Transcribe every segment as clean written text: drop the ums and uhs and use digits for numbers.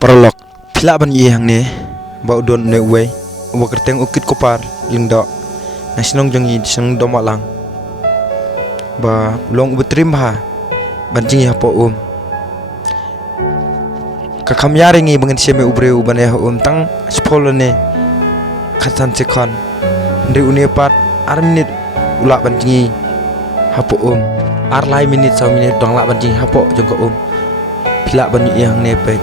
Prolog pila ban yang ne ba udon ne we wa kerteng ukit kopar lingdo nasinong jangi sang domalang ba long ubetrim ha banjing ya po kakam yaringi bangen seme ubre ubane tang spolone khatan sekon ndri uni pat ar minit ula banjingi hapo ar lai minit sa minit dong la banjing hapo jongko pila ban yang ne pe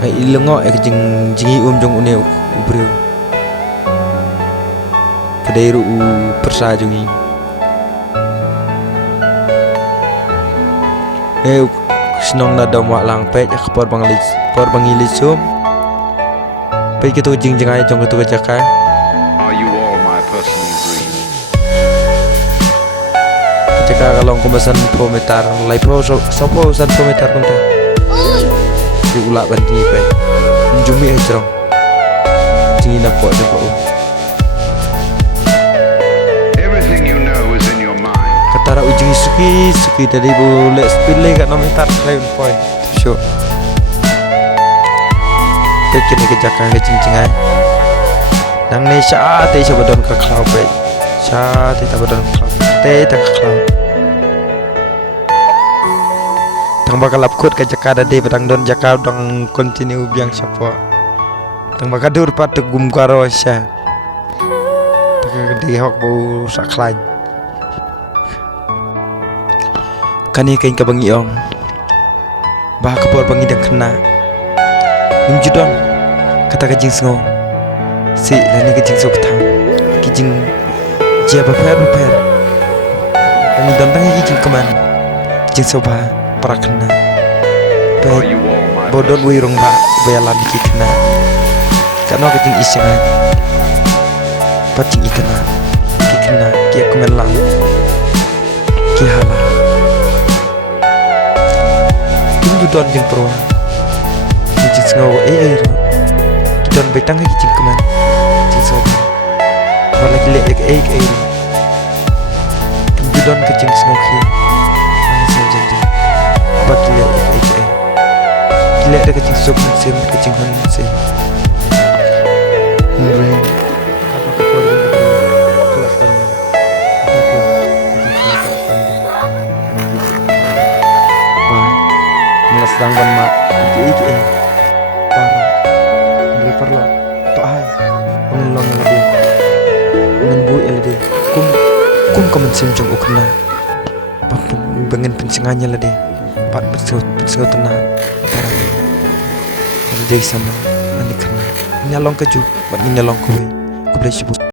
ai ilungo ek jingi jong une ubreu kadairu persa jungi senong na dom wak lang pe por bangilis sum pe gitu jingai jong gitu jakai. Are you all my personal dreams? Ketika kalau kumbasan pometar lai pro sopo san pometar kunta di ulak banti pe njumi ejrong jingi na po de po Everything you know is in your mind. katara ujingi suki dari boleh spille kat nometar lain point show teknik kejakan kecing-cingai nang ne saat te sabadon ka klau pe saat te sabadon klau te tak klau tang bakal lapkut ke jakada de badang don jakau dong continue biang sapa tang bakal dur pat gum karo sya tak di hok bu saklain kani kain ka bangi ong bah kapor bangi dak kena judon kata kajing sngo si lani kajing sok thang kijing jia ba per bangi don tangi kijing keman kijing soba para kena Are pe you all my bodon wirung ba bayalan ki kena kano kajing isengan pati ikena ki kena ki kemen lang ki hala judon jeng pro kijing sngo don betang kijing keman kijing soba wala gile ek judon kijing sngo ki bakile gile ada kecing sup mesin kecing hon mesin murah apa keluar kelihatan wah ngelas dangban mak iki parah dari perlo to ai pengelon lebih menbui lebih kum kemensim jong ukna pengen pensingannya lah deh pat pensil tenang parah dari sana nanti kena nyalong keju buat nyalong kue boleh sebut